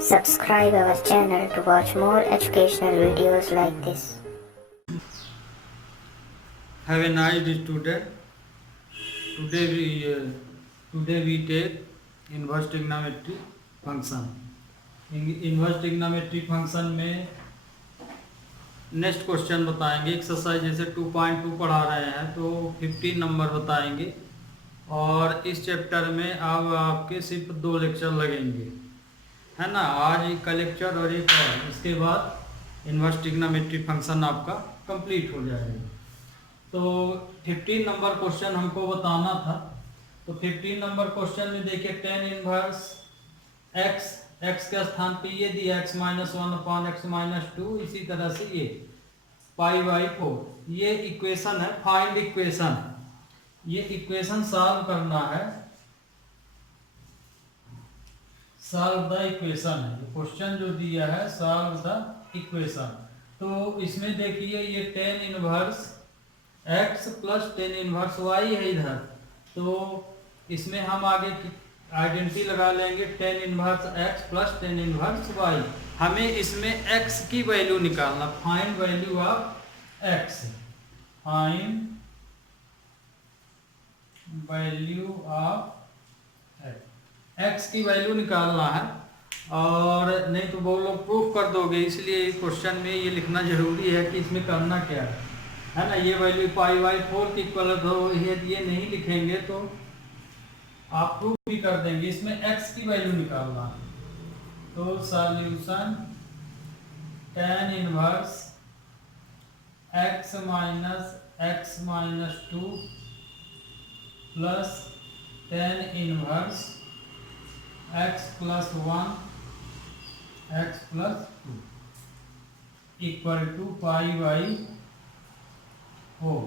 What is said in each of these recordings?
Subscribe our channel to watch more educational videos like this. Have a nice day, student. Today we take inverse trigonometry function. Inverse trigonometry function में next question बताएंगे. Exercise जैसे 2.2 पढ़ा रहे हैं तो 15 number बताएंगे और इस चैप्टर में अब आपके सिर्फ 2 लेक्चर लगेंगे, है ना. आज का लेक्चर और एक और, इसके बाद इन्वर्स ट्रिग्नोमेट्री फंक्शन आपका कंप्लीट हो जाएगा. तो 15 नंबर क्वेश्चन हमको बताना था. तो 15 नंबर क्वेश्चन में देखिए tan इनवर्स x के स्थान पे ये दिया x-1/x-2. इसी तरह से ये π/4. ये इक्वेशन है, फाइंड इक्वेशन. ये इक्वेशन सॉल्व करना है, सॉल्व द इक्वेशन है. क्वेश्चन जो दिया है सॉल्व द इक्वेशन. तो इसमें देखिए ये tan inverse x plus tan inverse y है इधर. तो इसमें हम आगे आइडेंटिटी लगा लेंगे tan inverse x plus tan inverse y. हमें इसमें x की वैल्यू निकालना. Find value of x. Find value of x की वैल्यू निकालना है. और नहीं तो वो लोग प्रूफ कर दोगे, इसलिए क्वेश्चन में ये लिखना जरूरी है कि इसमें करना क्या है ना. ये वैल्यू π/4 की इक्वल हो, ये नहीं लिखेंगे तो आप प्रूफ भी कर देंगे. इसमें x की वैल्यू निकालना है. तो solution tan inverse x-2 plus tan inverse x plus 1 x plus 2 equal to π/4.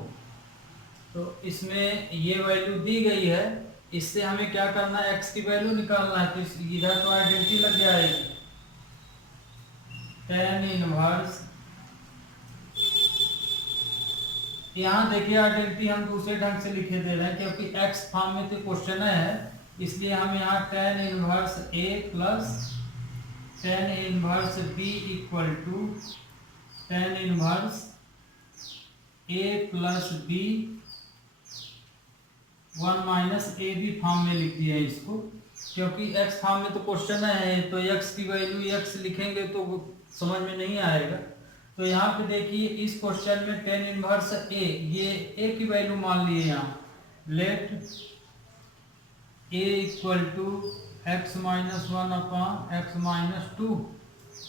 तो इसमें ये वैल्यू दी गई है. इससे हमें क्या करना है, x की वैल्यू निकालना है. तो इधर तो आइडेंटिटी लग जाएगी. tan इनवर्स, यहाँ देखिए आइडेंटिटी हम दूसरे ढंग से लिखे दे रहे हैं क्योंकि x फॉर्म में तो क्वेश्चन है, इसलिए हम यहाँ tan inverse a plus tan inverse b equal to tan inverse a plus b 1 minus A B form में लिख दिया है इसको, क्योंकि x फॉर्म में तो क्वेश्चन है. तो x की वैल्यू x लिखेंगे तो समझ में नहीं आएगा. तो यहाँ पे देखिए इस क्वेश्चन में tan इनवर्स a, ये a की वैल्यू मान लिए. यहाँ late a equal to x-1/x-2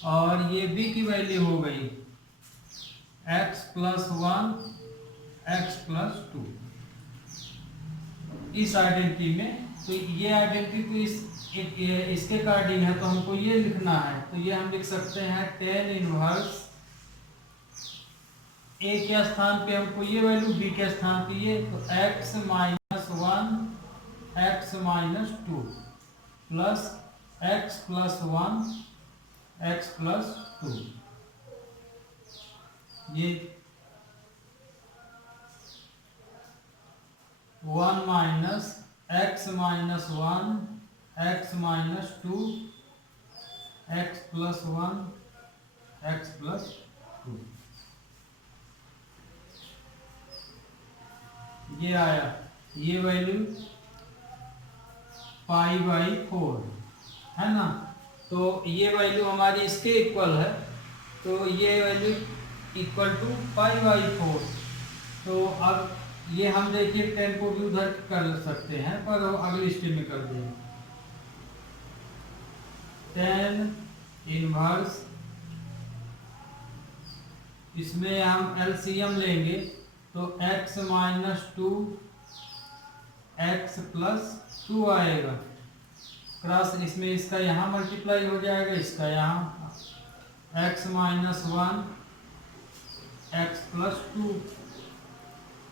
और ये b की वैल्यू हो गई x प्लस 1 x प्लस 2 इस आइडेंटिटी में. तो ये आइडेंटिटी तो इसके अकॉर्डिंग है, तो हमको ये लिखना है. तो ये हम लिख सकते हैं tan इनवर्स a के स्थान पे हमको ये वैल्यू, b के स्थान पे ये. तो x-1 x-2 plus x plus 1 x plus 2. ये 1 minus x-1 x-2 x plus 1 x plus 2 ये आया. ये वैल्यू π/4 है ना. तो ये वैल्यू हमारी इसके इक्वल है. तो ये वैल्यू इक्वल टू π/4. तो अब ये हम देखिए tan को भी उधर कर सकते हैं, पर अगली स्टेप में कर देंगे. tan इनवर्स, इसमें हम एलसीएम लेंगे तो x-2 x प्लस 2 आएगा. क्रॉस इसमें इसका यहाँ मल्टीप्लाई हो जाएगा, इसका यहाँ x-1 x प्लस 2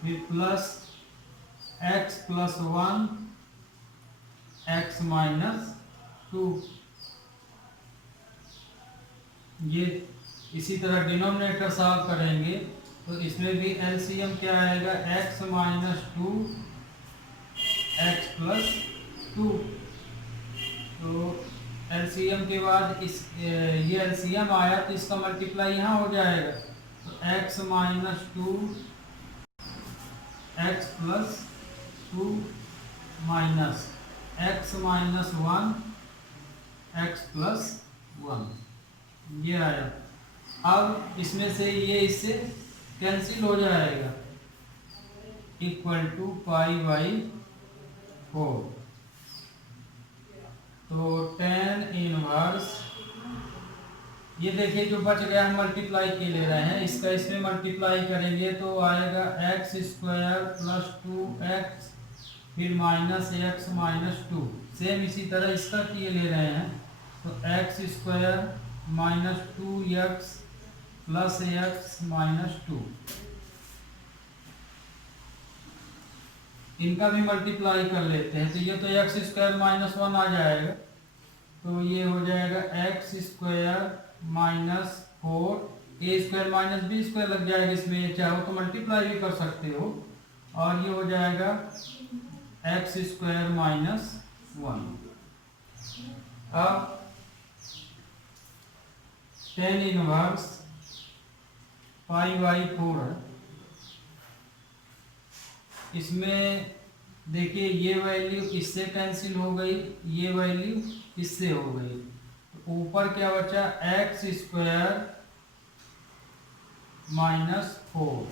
फिर plus x plus 1 x minus 2. ये इसी तरह डिनोमिनेटर सॉल्व करेंगे तो इसमें भी एलसीएम क्या आएगा, x-2 x प्लस 2. तो एलसीएम के बाद इस ये एलसीएम आया तो इसका मल्टीप्लाई यहाँ हो जाएगा, तो x minus 2 x plus 2 minus x minus 1 x plus 1 ये आया। अब इसमें से ये इससे कैंसिल हो जाएगा, इक्वल टू पाई बाई 4। तो tan इनवर्स ये देखिए जो बच गया हम मल्टीप्लाई के ले रहे हैं, इसका इसमें मल्टीप्लाई करेंगे तो आएगा एक्स स्क्वायर प्लस 2x फिर माइनस एक्स माइनस 2। सेम इसी तरह इसका किए ले रहे हैं, तो X square minus 2x plus x minus 2, इनका भी मल्टीप्लाई कर लेते हैं। तो ये तो एक्स स्क्वायर माइनस 1 आ जाएगा, तो ये हो जाएगा एक्स स्क्वायर माइनस 4 ए स्क्वायर माइनस बी स्क्वायर लग जाएगा इसमें, चाहो तो मल्टीप्लाई भी कर सकते हो, और ये हो जाएगा एक्स स्क्वायर माइनस 1। अब tan इनवर्स पाई बाई 4 है, इसमें देखिए ये वैल्यू इससे कैंसिल हो गई, ये वैल्यू इससे हो गई, तो ऊपर क्या बचा एक्स स्क्वायर माइनस 4,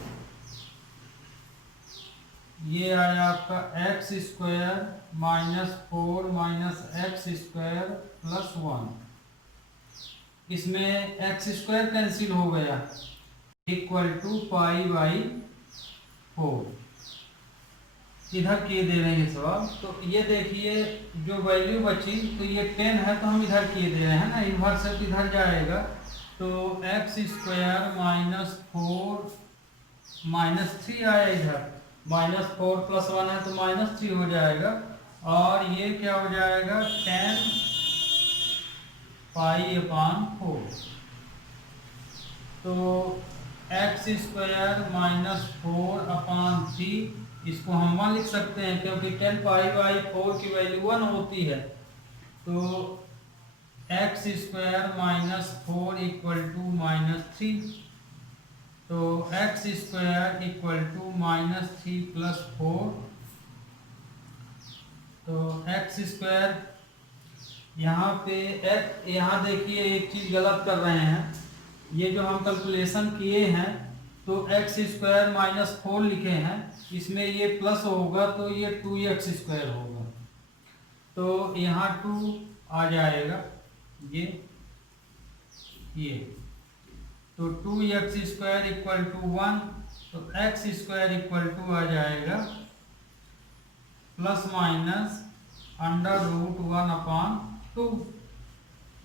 ये आया आपका x square minus 4 minus x square plus 1, इसमें एक्स स्क्वायर कैंसिल हो गया, इक्वल टू पाई बाई 4। इधर किए दे रहे हैं सवाल, तो ये देखिए जो वैल्यू बची तो ये 10 है, तो हम इधर किए दे रहे हैं ना, इन्वर्स से इधर जाएगा, तो एक्स स्क्वायर माइनस 4 माइनस 3 आया, इधर माइनस 4 प्लस 1 है तो माइनस 3 हो जाएगा, और ये क्या हो जाएगा 10 पाई अपान 4। तो एक्स स्क्वायर माइनस 4 अपान 3, इसको हम 1 लिख सकते हैं क्योंकि 10 पाई बाई 4 की वैल्यू 1 होती है, तो X square minus 4 equal to minus 3, तो X square equal to minus 3 plus 4, तो एक्स स्क्वायर यहाँ पे यहाँ देखिए एक चीज़ गलत कर रहे हैं, ये जो हम कैलकुलेशन किए हैं तो एक्स स्क्वायर माइनस 4 लिखे हैं, इसमें ये प्लस होगा तो ये 2x स्क्वायर होगा, तो यहाँ 2 आ जाएगा, ये तो 2x स्क्वायर इक्वल टू 1, तो एक्स स्क्वायर इक्वल टू आ जाएगा प्लस माइनस अंडर रूट 1 अपान 2,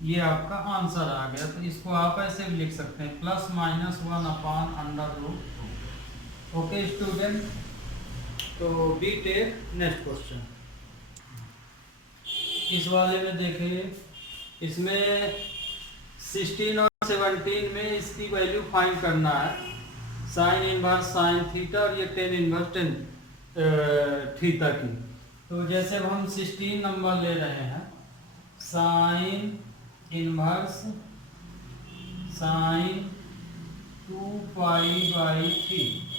ये आपका आंसर आ गया। तो इसको आप ऐसे भी लिख सकते हैं plus minus 1 upon under root 2। Okay student, तो बी टेक नेक्स्ट क्वेश्चन। इस वाले में देखिए, इसमें 16 और 17 में इसकी वैल्यू फाइंड करना है, साइन इनवर्स साइन थीटा और ये टेन इनवर्स टेन थीटा की। तो जैसे अब हम 16 नंबर ले रहे हैं, sine inverse sign 2 pi by 3।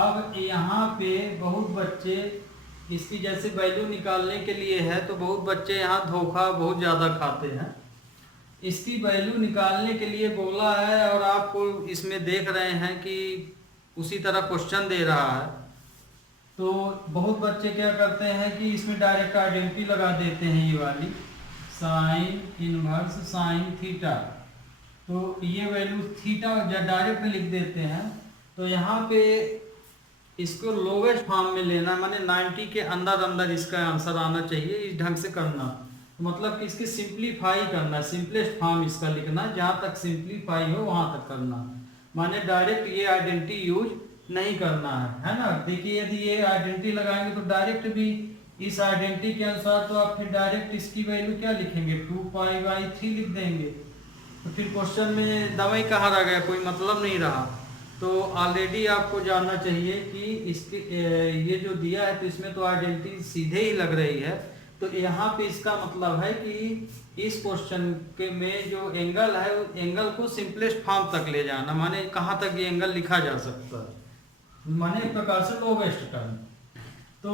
अब यहाँ पे बहुत बच्चे इसकी जैसे वैल्यू निकालने के लिए है, तो बहुत बच्चे यहाँ धोखा बहुत ज़्यादा खाते हैं। इसकी वैल्यू निकालने के लिए बोला है और आपको इसमें देख रहे हैं कि उसी तरह क्वेश्चन दे रहा है, तो बहुत बच्चे क्या करते हैं कि इसमें डायरेक्ट आइडेंटिटी लगा देते हैं, ये वाली साइन इनवर्स साइन थीटा, तो ये वैल्यू थीटा डायरेक्ट लिख देते हैं। तो यहाँ पे इसको लोवेस्ट फॉर्म में लेना, माने 90 के अंदर अंदर इसका आंसर आना चाहिए, इस ढंग से करना, मतलब कि इसके सिंप्लीफाई करना, सिंपलेस्ट फॉर्म इसका लिखना, जहाँ तक सिंप्लीफाई हो वहाँ तक करना, माने डायरेक्ट ये आइडेंटिटी यूज नहीं करना है ना। देखिए यदि ये आइडेंटिटी लगाएंगे तो डायरेक्ट भी इस आइडेंटिटी के अनुसार, तो आप फिर डायरेक्ट इसकी वैल्यू क्या लिखेंगे 2 पाई बाई 3 लिख देंगे, तो फिर क्वेश्चन में दवाई कहाँ रह गया, कोई मतलब नहीं रहा। तो ऑलरेडी आपको जानना चाहिए कि इसके ये जो दिया है तो इसमें तो आइडेंटिटी सीधे ही लग रही है, तो यहाँ पे इसका मतलब है कि इस क्वेश्चन के में जो एंगल है उस एंगल को सिंपलेस्ट फॉर्म तक ले जाना, माने कहाँ तक ये एंगल लिखा जा सकता है, माने एक प्रकार से लोवेस्ट टर्म। तो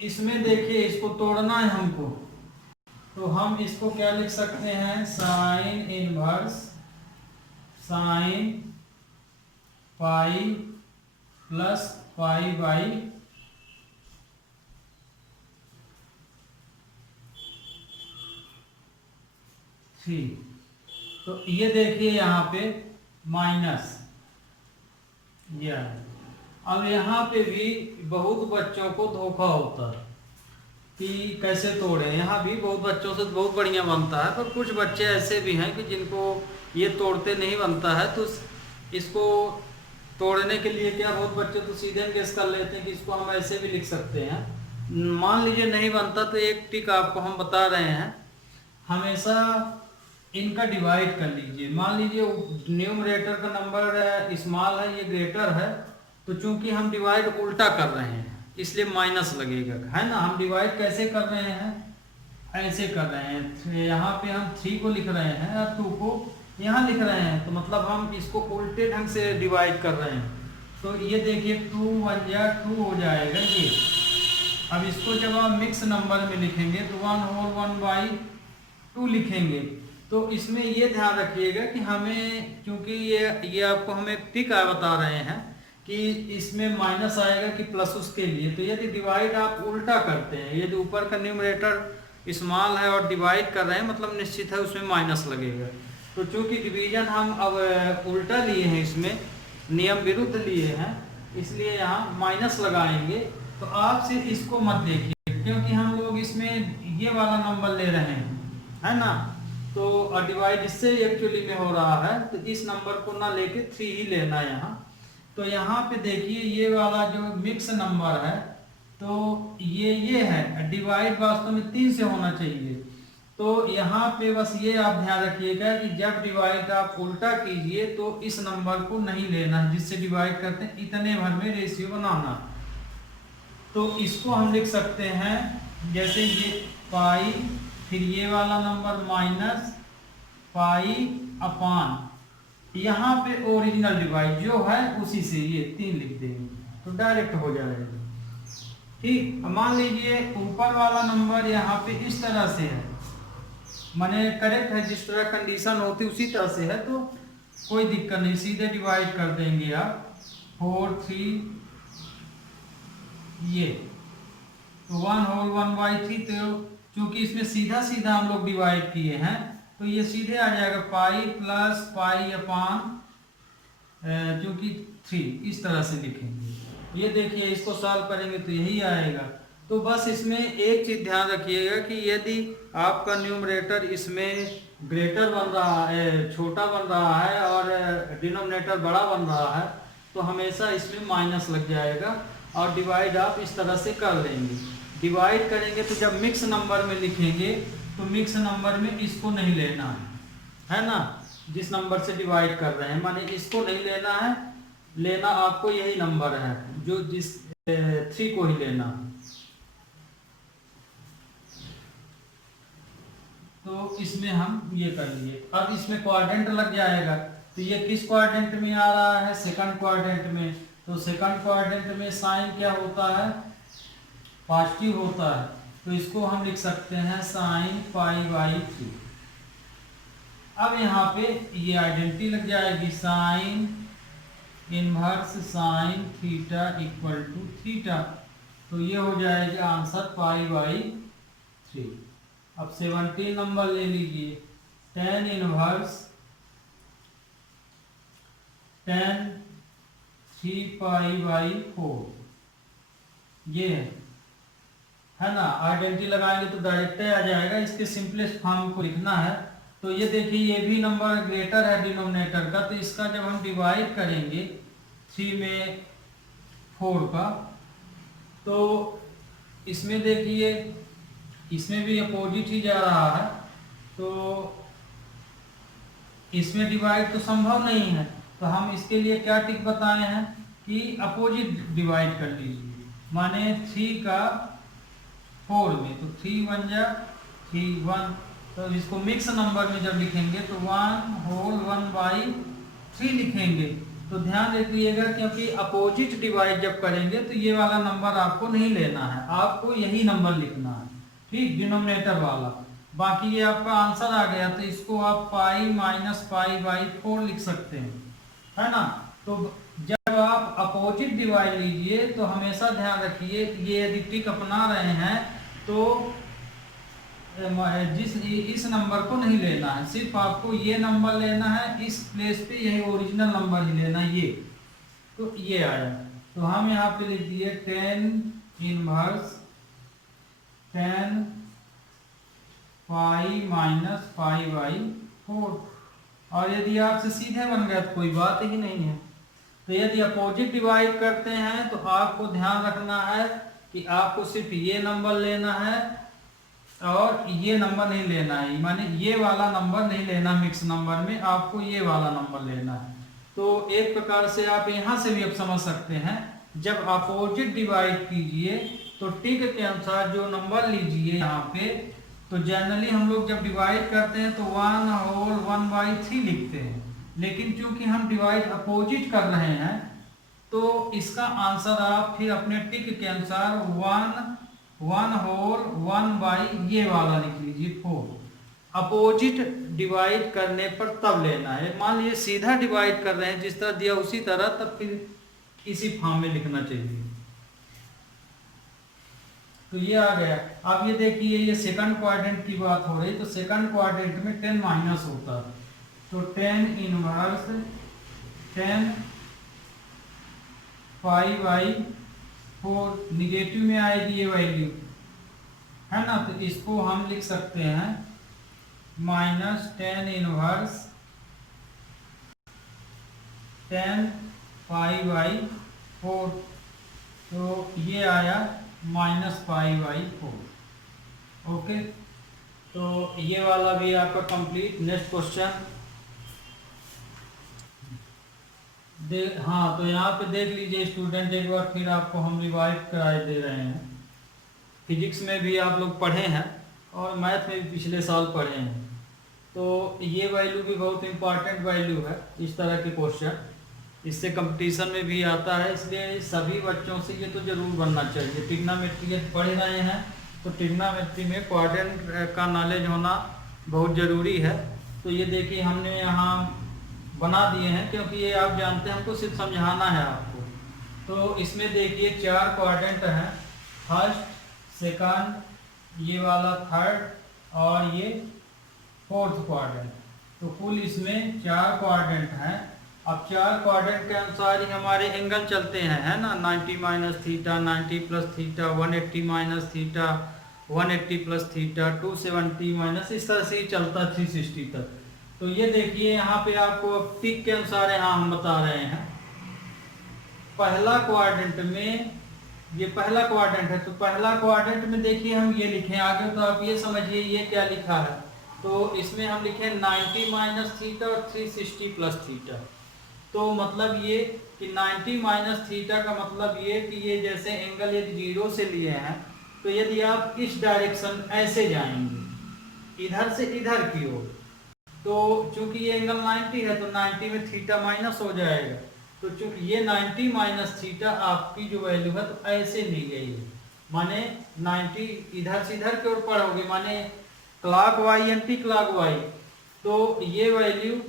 इसमें देखिए इसको तोड़ना है हमको, तो हम इसको क्या लिख सकते हैं, sine inverse sine pi plus pi by 3। तो ये देखिए यहाँ पे माइनस ये। अब यहाँ पे भी बहुत बच्चों को धोखा होता है कि कैसे तोड़े, यहाँ भी बहुत बच्चों से बहुत बढ़िया बनता है, पर कुछ बच्चे ऐसे भी हैं कि जिनको ये तोड़ते नहीं बनता है। तो इसको तोड़ने के लिए क्या, बहुत बच्चे तो सीधे गेस कर लेते हैं कि इसको हम ऐसे भी लिख सकते हैं। मान लीजिए नहीं बनता तो एक ट्रिक आपको हम बता रहे हैं, हमेशा इनका डिवाइड कर लीजिए। मान लीजिए न्यूमरेटर का नंबर स्मॉल है, ये ग्रेटर है, तो चूंकि हम डिवाइड उल्टा कर रहे हैं इसलिए माइनस लगेगा, है ना। हम डिवाइड कैसे कर रहे हैं, ऐसे कर रहे हैं, यहाँ पे हम 3 को लिख रहे हैं और 2 को यहाँ लिख रहे हैं, तो मतलब हम इसको उल्टे ढंग से डिवाइड कर रहे हैं। तो ये देखिए 2 1 या 2 हो जाएगा ये। अब इसको जब आप मिक्स नंबर में लिखेंगे तो 1 होल 1/2 लिखेंगे। तो इसमें ये ध्यान रखिएगा कि हमें, क्योंकि ये आपको हम एक ट्रिक बता रहे हैं कि इसमें माइनस आएगा कि प्लस उसके लिए। तो यदि डिवाइड आप उल्टा करते हैं, यदि ऊपर का न्यूमरेटर स्मॉल है और डिवाइड कर रहे हैं, मतलब निश्चित है उसमें माइनस लगेगा। तो चूंकि डिवीजन हम अब उल्टा लिए हैं, इसमें नियम विरुद्ध लिए हैं, इसलिए यहाँ माइनस लगाएंगे। तो आप सिर्फ इसको मत देखिए, क्योंकि हम लोग इसमें ये वाला नंबर ले रहे हैं, है ना। तो डिवाइड इससे एक्चुअली में हो रहा है, तो इस नंबर को ना लेके 3 ही लेना यहाँ। तो यहाँ पे देखिए ये वाला जो मिक्स नंबर है, तो ये है, डिवाइड वास्तव में 3 से होना चाहिए। तो यहाँ पे बस ये आप ध्यान रखिएगा कि जब डिवाइड आप उल्टा कीजिए तो इस नंबर को नहीं लेना है जिससे डिवाइड करते हैं, इतने भर में रेशियो बनाना। तो इसको हम लिख सकते हैं जैसे ये पाई, फिर ये वाला नंबर माइनस पाई अपान, यहाँ पे ओरिजिनल डिवाइड जो है उसी से ये 3 लिख देंगे तो डायरेक्ट हो जाएगा। ठीक, मान लीजिए ऊपर वाला नंबर यहाँ पे इस तरह से है, माने करेक्ट है, जिस तरह कंडीशन होती उसी तरह से है, तो कोई दिक्कत नहीं, सीधे डिवाइड कर देंगे आप 4 3 ये, तो 1 होल 1/3। तो क्योंकि इसमें सीधा सीधा हम लोग डिवाइड किए हैं तो ये सीधे आ जाएगा पाई प्लस पाई अपान, क्योंकि 3 इस तरह से लिखेंगे। ये देखिए इसको सॉल्व करेंगे तो यही आएगा। तो बस इसमें एक चीज ध्यान रखिएगा कि यदि आपका न्यूमरेटर इसमें ग्रेटर बन रहा है, छोटा बन रहा है और डिनोमिनेटर बड़ा बन रहा है, तो हमेशा इसमें माइनस लग जाएगा और डिवाइड आप इस तरह से कर लेंगे। डिवाइड करेंगे तो जब मिक्स नंबर में लिखेंगे तो मिक्स नंबर में इसको नहीं लेना है ना, जिस नंबर से डिवाइड कर रहे हैं, माने इसको नहीं लेना है, लेना आपको यही नंबर है जो जिस 3 को ही लेना। तो इसमें हम ये कर लिए। अब इसमें क्वाड्रेंट लग जाएगा, तो ये किस क्वाड्रेंट में आ रहा है, सेकंड क्वाड्रेंट में। तो सेकंड क्वाड्रेंट में साइन क्या होता है, पॉजिटिव होता है, तो इसको हम लिख सकते हैं साइन पाई/3। अब यहाँ पे ये आइडेंटिटी लग जाएगी, sine inverse sine theta equal to theta, तो ये हो जाएगा आंसर पाई/3। अब 17 नंबर ले लीजिए, tan इनवर्स tan 3π/4, ये है ना। आइडेंटिटी लगाएंगे तो डायरेक्ट आ जाएगा, इसके सिंपलेस्ट फॉर्म को लिखना है। तो ये देखिए ये भी नंबर ग्रेटर है डिनोमिनेटर का, तो इसका जब हम डिवाइड करेंगे 3 में 4 का, तो इसमें देखिए इसमें भी अपोजिट ही जा रहा है, तो इसमें डिवाइड तो संभव नहीं है। तो हम इसके लिए क्या टिक बताए हैं कि अपोजिट डिवाइड कर लीजिए, माने 3 का 4 में, तो 3 1 जा 3 1, तो इसको मिक्स नंबर में जब लिखेंगे तो 1 होल 1/3 लिखेंगे। तो ध्यान रखिएगा क्योंकि अपोजिट डिवाइड जब करेंगे तो ये वाला नंबर आपको नहीं लेना है, आपको यही नंबर लिखना है, ठीक, डिनोमिनेटर वाला। बाकी ये आपका आंसर आ गया, तो इसको आप पाई माइनस पाई बाई 4 लिख सकते हैं, है ना। तो जब आप अपोजिट डिवाइड लीजिए तो हमेशा ध्यान रखिए ये यदि टिक अपना रहे हैं तो इस नंबर को नहीं लेना है, सिर्फ आपको ये नंबर लेना है, इस प्लेस पे यही ओरिजिनल नंबर ही लेना है, ये तो ये आया। तो हम यहाँ पे लिख दिए 10 inverse 10 pi minus pi by 4। और यदि आपसे सीधे बन गया तो कोई बात ही नहीं है। तो यदि अपोजिट डिवाइड करते हैं तो आपको ध्यान रखना है कि आपको सिर्फ ये नंबर लेना है और ये नंबर नहीं लेना है, माने ये वाला नंबर नहीं लेना, मिक्स नंबर में आपको ये वाला नंबर लेना है। तो एक प्रकार से आप यहाँ से भी अब समझ सकते हैं, जब अपोजिट डिवाइड कीजिए तो टिक के अनुसार जो नंबर लीजिए यहाँ पे, तो जनरली हम लोग जब डिवाइड करते हैं तो 1 होल 1/3 लिखते हैं, लेकिन चूंकि हम डिवाइड अपोजिट कर रहे हैं तो इसका आंसर आप फिर अपने टिक के अनुसार 1 होल 1 ये वाला लिख लीजिए 4। अपोजिट डिवाइड करने पर तब लेना है, मान लीजिए सीधा डिवाइड कर रहे हैं जिस तरह दिया उसी तरह, तब फिर इसी फॉर्म में लिखना चाहिए। तो ये आ गया। अब ये देखिए ये सेकंड क्वाड्रेंट की बात हो रही, तो सेकंड क्वाड्रेंट में 10 माइनस होता है, तो 10 इनवर्स 10 पाई बाई 4 निगेटिव में आएगी ये वैल्यू, है ना। तो इसको हम लिख सकते हैं माइनस 10 इनवर्स 10 पाई बाई 4, तो ये आया माइनस पाई बाई 4। ओके, तो ये वाला भी आपका कंप्लीट। नेक्स्ट क्वेश्चन हाँ, तो यहाँ पे देख लीजिए स्टूडेंट, एक बार फिर आपको हम रिवाइज कराए दे रहे हैं। फिजिक्स में भी आप लोग पढ़े हैं और मैथ में भी पिछले साल पढ़े हैं, तो ये वैल्यू भी बहुत इंपॉर्टेंट वैल्यू है। इस तरह के क्वेश्चन इससे कंपटीशन में भी आता है, इसलिए सभी बच्चों से ये तो जरूर बनना चाहिए। ट्रिग्नोमेट्री यदि पढ़ रहे हैं तो ट्रिग्नोमेट्री में क्वाड्रेंट का नॉलेज होना बहुत ज़रूरी है। तो ये देखिए हमने यहाँ बना दिए हैं, क्योंकि ये आप जानते हैं हमको सिर्फ समझाना है आपको। तो इसमें देखिए 4 क्वाड्रेंट हैं, फर्स्ट सेकंड ये वाला थर्ड और ये फोर्थ क्वाड्रेंट। तो कुल इसमें 4 क्वाड्रेंट हैं। अब 4 क्वाड्रेंट के अनुसार ही हमारे एंगल चलते हैं, है ना। 90 minus theta, 90 plus theta, 180 minus theta, 180 plus theta, 270 minus, इस तरह से ही चलता 360 तक। तो ये देखिए यहाँ पे आपको टिक के अनुसार यहाँ हम बता रहे हैं। पहला क्वाड्रेंट में, ये पहला क्वाड्रेंट है, तो पहला क्वाड्रेंट में देखिए हम ये लिखे आगे, तो आप ये समझिए ये क्या लिखा है। तो इसमें हम लिखे 90 माइनस थीटा और 360 प्लस थीटा। तो मतलब ये कि 90 माइनस थीटा का मतलब ये कि ये जैसे एंगल यदि 0 से लिए हैं, तो यदि आप इस डायरेक्शन ऐसे जाएंगे इधर से इधर की ओर, तो चूंकि ये एंगल 90 है तो 90 में थीटा माइनस हो जाएगा। तो चूंकि ये 90 माइनस थीटा आपकी जो वैल्यू है तो ऐसे ली गई है, माने 90 इधर से इधर की ओर पढ़ोगे, माने clockwise anticlockwise. तो ये वैल्यू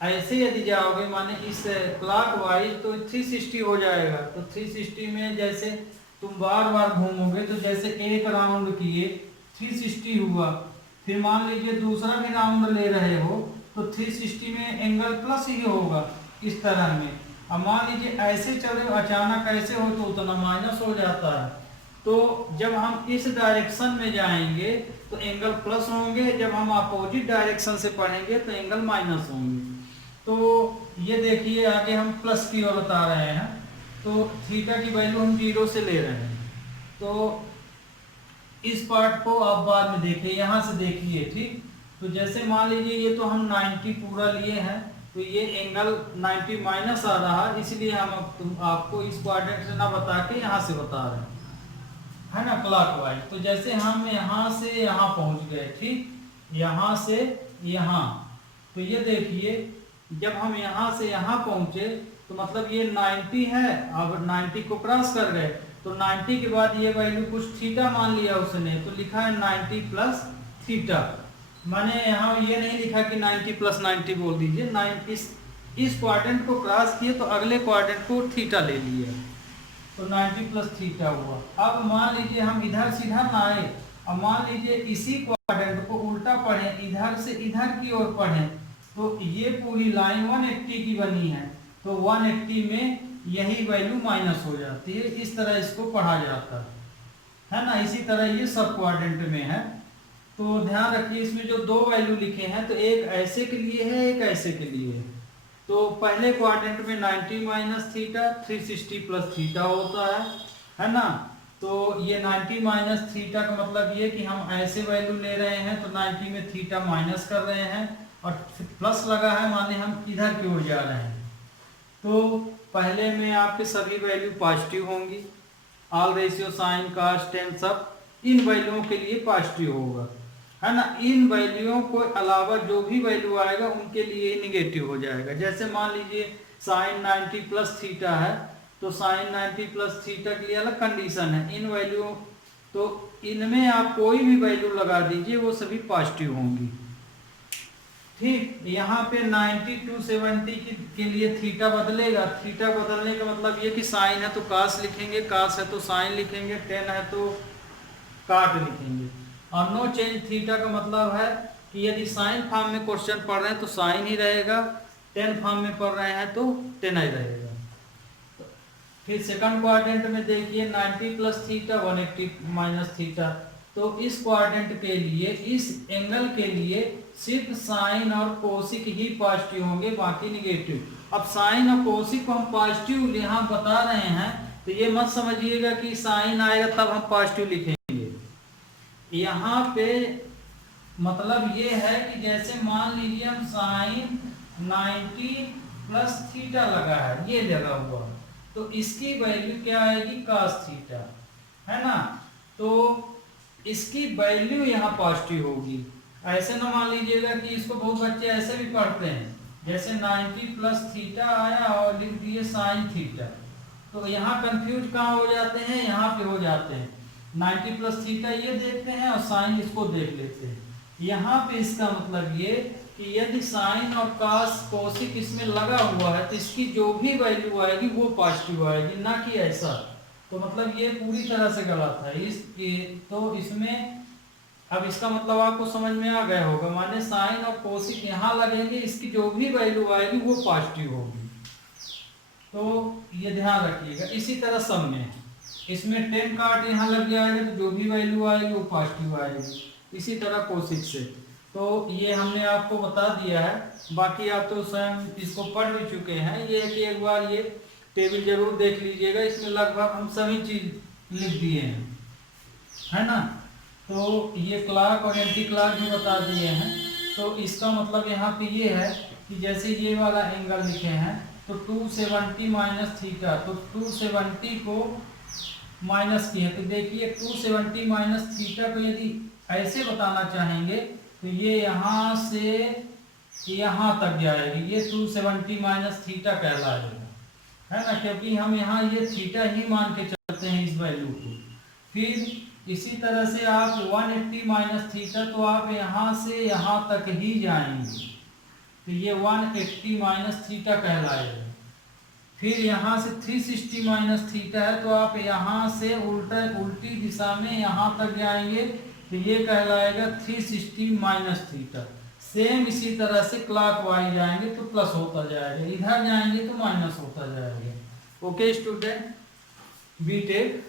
ऐसे यदि जाओगे माने इस क्लॉक वाइज तो 360 हो जाएगा। तो 360 में जैसे तुम बार बार घूमोगे, तो जैसे एक राउंड किए 360 हुआ, फिर मान लीजिए दूसरा भी राउंड ले रहे हो तो 360 में एंगल प्लस ही होगा इस तरह में। अब मान लीजिए ऐसे चले अचानक ऐसे हो तो उतना माइनस हो जाता है। तो जब हम इस डायरेक्शन में जाएंगे तो एंगल प्लस होंगे, जब हम अपोजिट डायरेक्शन से पढ़ेंगे तो एंगल माइनस होंगे। तो ये देखिए आगे हम प्लस की ओर बता रहे हैं, तो थीटा की वैल्यू हम 0 से ले रहे हैं। तो इस पार्ट को आप बाद में देखिए, यहाँ से देखिए, ठीक। तो जैसे मान लीजिए ये तो हम 90 पूरा लिए हैं, तो ये एंगल 90 माइनस आ रहा है, इसलिए हम आपको इस क्वाड्रेंट से ना बता के यहाँ से बता रहे हैं। है ना, क्लॉकवाइज। तो जैसे हम यहाँ से यहाँ पहुँच गए, ठीक, यहाँ से यहाँ, तो ये देखिए जब हम यहाँ से यहाँ पहुँचे तो मतलब ये 90 है, अब 90 को क्रॉस कर गए तो 90 के बाद ये वैल्यू कुछ थीटा मान लिया उसने, तो लिखा है 90 प्लस थीटा। मैंने यहाँ ये नहीं लिखा कि 90 प्लस 90 बोल दीजिए, 90 इस क्वाड्रेंट को क्रॉस किए तो अगले क्वाड्रेंट को थीटा ले लिए, तो 90 प्लस थीटा हुआ। अब मान लीजिए हम इधर सीधा ना आए, अब मान लीजिए इसी क्वाड्रेंट को उल्टा पढ़ें, इधर से इधर की ओर पढ़ें, तो ये पूरी लाइन 180 की बनी है, तो 180 में यही वैल्यू माइनस हो जाती है। इस तरह इसको पढ़ा जाता है ना। इसी तरह ये सब क्वाड्रेंट में है, तो ध्यान रखिए इसमें जो दो वैल्यू लिखे हैं तो एक ऐसे के लिए है, एक ऐसे के लिए है। तो पहले क्वाड्रेंट में 90 माइनस थीटा 360 प्लस थीटा होता है ना। तो ये 90 माइनस थीटा का मतलब ये कि हम ऐसे वैल्यू ले रहे हैं तो 90 में थीटा माइनस कर रहे हैं और प्लस लगा है, माने हम इधर की ओर जा रहे हैं। तो पहले में आपके सभी वैल्यू पॉजिटिव होंगी, all ratio sine cos tan सब इन वैल्यूओं के लिए पॉजिटिव होगा, है ना। इन वैल्यूओं को अलावा जो भी वैल्यू आएगा उनके लिए निगेटिव हो जाएगा। जैसे मान लीजिए साइन 90 प्लस थीटा है, तो साइन 90 प्लस थीटा के लिए अलग कंडीशन है। इन वैल्यू तो इनमें आप कोई भी वैल्यू लगा दीजिए वो सभी पॉजिटिव होंगी, ठीक। यहाँ पे 90 to 70 के लिए थीटा बदलेगा। थीटा बदलने का मतलब ये कि साइन है तो कास लिखेंगे, कास है तो साइन लिखेंगे, टेन है तो काट लिखेंगे। और नो चेंज थीटा का मतलब है कि यदि साइन फॉर्म में क्वेश्चन पढ़ रहे हैं तो साइन ही रहेगा, टेन फॉर्म में पढ़ रहे हैं तो टेन ही रहेगा। फिर सेकंड क्वाड्रेंट में देखिए 90 प्लस थीटा 180 माइनस थीटा, तो इस क्वाड्रेंट के लिए इस एंगल के लिए सिर्फ साइन और कोसिक ही पॉजिटिव होंगे, बाकी निगेटिव। अब साइन और कोसिक को हम पॉजिटिव यहाँ बता रहे हैं तो ये मत समझिएगा कि साइन आएगा तब हम पॉजिटिव लिखेंगे। यहाँ पे मतलब ये है कि जैसे मान लीजिए हम साइन 90 प्लस थीटा लगा है, ये लगा हुआ, तो इसकी वैल्यू क्या आएगी cos थीटा, है ना। तो इसकी वैल्यू यहाँ पॉजिटिव होगी। ऐसे ना मान लीजिएगा कि इसको बहुत बच्चे ऐसे भी पढ़ते हैं, जैसे 90 प्लस थीटा आया और लिख दिए साइन थीटा, तो यहाँ कंफ्यूज कहाँ हो जाते हैं, यहाँ पे हो जाते हैं। 90 प्लस थीटा ये देखते हैं और साइन इसको देख लेते हैं। यहाँ पे इसका मतलब ये कि यदि साइन और कास कोसिक इसमें लगा हुआ है तो इसकी जो भी वैल्यू आएगी वो पॉजिटिव आएगी, ना कि ऐसा। तो मतलब ये पूरी तरह से गलत है। तो इसमें अब इसका मतलब आपको समझ में आ गया होगा, माने साइन और कोसिक यहाँ लगेंगे, इसकी जो भी वैल्यू आएगी वो पॉजिटिव होगी। तो ये ध्यान रखिएगा। इसी तरह सब में इसमें टेन काट यहाँ लग जाएगा तो जो भी वैल्यू आएगी वो पॉजिटिव आएगी। इसी तरह कोसिक से, तो ये हमने आपको बता दिया है, बाकी आप तो स्वयं इसको पढ़ भी चुके हैं। ये है कि एक बार ये टेबल जरूर देख लीजिएगा, इसमें लगभग हम सभी चीज लिख दिए हैं, है ना। तो ये क्लॉक और एंटी क्लॉक भी बता दिए हैं। तो इसका मतलब यहाँ पे ये है कि जैसे ये वाला एंगल लिखे हैं तो 270 माइनस थीटा, तो 270 को माइनस किए तो देखिए 270 माइनस थीटा को यदि ऐसे बताना चाहेंगे तो ये यहाँ से यहाँ तक जाएगी, ये 270 माइनस थीटा कहलाएगा, है ना, क्योंकि हम यहाँ ये थीटा ही मान के चलते हैं इस वैल्यू को। फिर इसी तरह से आप 180 माइनस थीटा, तो आप यहाँ से यहाँ तक ही जाएंगे तो ये 180 माइनस थीटा कहलाएगा। फिर यहाँ से 360 माइनस थीटा है तो आप यहाँ से उल्टी दिशा में यहाँ तक जाएंगे तो ये कहलाएगा 360 माइनस थीटा। सेम इसी तरह से क्लॉकवाइज जाएंगे तो प्लस होता जाएगा, इधर जाएंगे तो माइनस होता जाएगा। Okay student, we take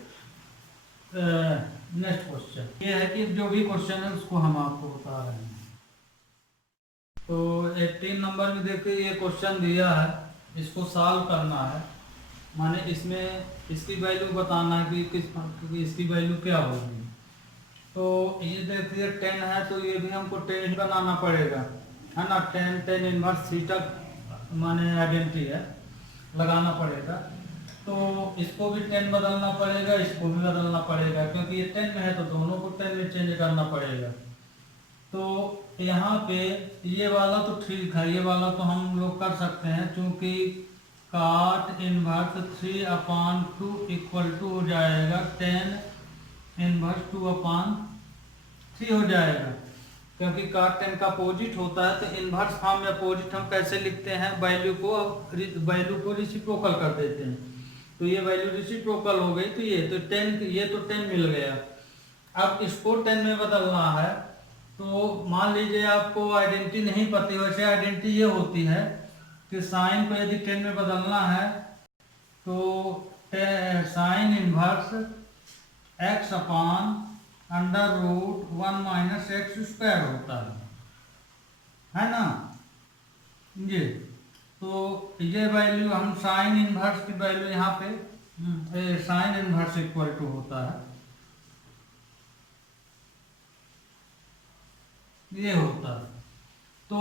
next question ये है कि जो भी क्वेश्चन है उसको हम आपको बता रहे हैं। तो 18 नंबर में देखिए ये क्वेश्चन दिया है, इसको सॉल्व करना है, माने इसमें इसकी वैल्यू बताना है कि इसकी वैल्यू क्या होगी। तो ये देखिए 10 है तो ये भी हमको 10 बनाना पड़ेगा, है ना। 10 इनवर्स थीटा माने आइडेंटिटी है, लगाना पड़ेगा। तो इसको भी 10 बदलना पड़ेगा, इसको भी बदलना पड़ेगा, क्योंकि ये 10 में है तो दोनों को 10 में चेंज करना पड़ेगा। तो यहाँ पे ये वाला तो ठीक है, ये वाला तो हम लोग कर सकते हैं, क्योंकि काट इनवर्स 3/2 इक्वल टू हो जाएगा 10 इनवर्स 2/3 हो जाएगा, क्योंकि काट 10 का अपोजिट होता है। तो इनवर्स फॉर्म में अपोजिट हम कैसे लिखते हैं, वैल्यू को रेसिप्रोकल कर देते हैं। तो ये वैल्यू रेसिप्रोकल हो गई, तो ये तो 10 मिल गया। अब इसको 10 में बदलना है, तो मान लीजिए आपको आइडेंटिटी नहीं पता, वैसे आइडेंटिटी ये होती है कि साइन को यदि 10 में बदलना है तो साइन इनवर्स x/√1 - x² होता है ना ये। तो ये वैल्यू हम साइन इनवर्स की वैल्यू यहाँ पे साइन इनवर्स इक्वल टू होता है, ये होता है। तो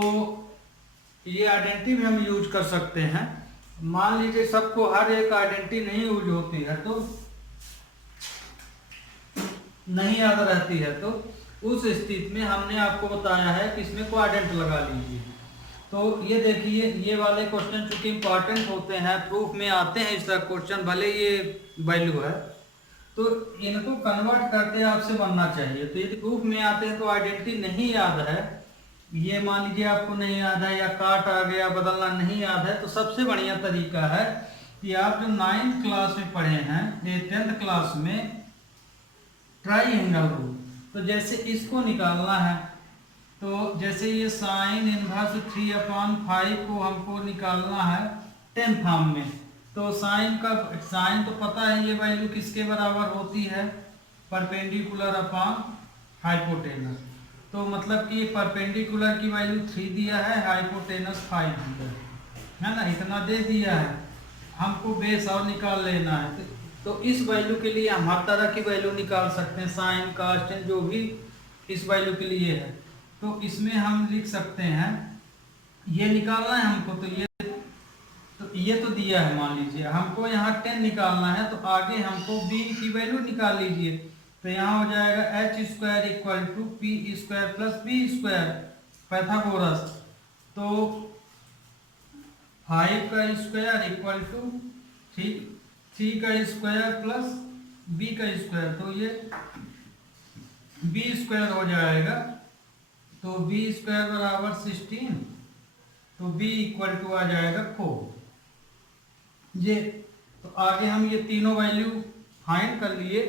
ये आइडेंटिटी भी हम यूज कर सकते हैं। मान लीजिए सबको हर एक आइडेंटिटी नहीं यूज होती है, तो नहीं याद रहती है, तो उस स्थिति में हमने आपको बताया है कि इसमें कोएफिशिएंट लगा लीजिए। तो ये देखिए, ये वाले क्वेश्चन चूंकि इंपॉर्टेंट होते हैं, प्रूफ में आते हैं इस तरह क्वेश्चन, भले ये वैल्यू है, तो इनको कन्वर्ट करके आपसे बनना चाहिए। तो यदि प्रूफ में आते हैं तो आइडेंटिटी नहीं याद है, ये मान लीजिए आपको नहीं याद है, या काट आ गया, बदलना नहीं याद है, तो सबसे बढ़िया तरीका है कि आप जो 9th क्लास में पढ़े हैं, ये 10th क्लास में ट्राइएंगल रूल, तो जैसे इसको निकालना है, तो जैसे ये साइन इनवर्स 3/5 को हमको निकालना है 10 फॉर्म में, तो साइन तो पता है ये वैल्यू किसके बराबर होती है, परपेंडिकुलर अपॉन हाइपोटेनस। तो मतलब कि ये परपेंडिकुलर की वैल्यू 3 दिया है, हाइपोटेनस 500 है ना, इतना दे दिया है, हमको बेस और निकाल लेना है। तो इस वैल्यू के लिए हम हर तरह की वैल्यू निकाल सकते हैं, साइन कास्ट जो भी इस वैल्यू के लिए है। तो इसमें हम लिख सकते हैं, ये निकालना है हमको, तो ये तो दिया है, मान लीजिए हमको यहाँ 10 निकालना है, तो आगे हमको b की वैल्यू निकाल लीजिए। तो यहाँ हो जाएगा h² equal to p² plus b², Pythagoras. तो 5 का स्क्वायर इक्वल टू 3 का स्क्वायर प्लस b का स्क्वायर, तो ये b² हो जाएगा। तो b² बराबर 16, तो b इक्वल टू आ जाएगा 4 ये। तो आगे हम ये तीनों वैल्यू फाइंड कर लिए।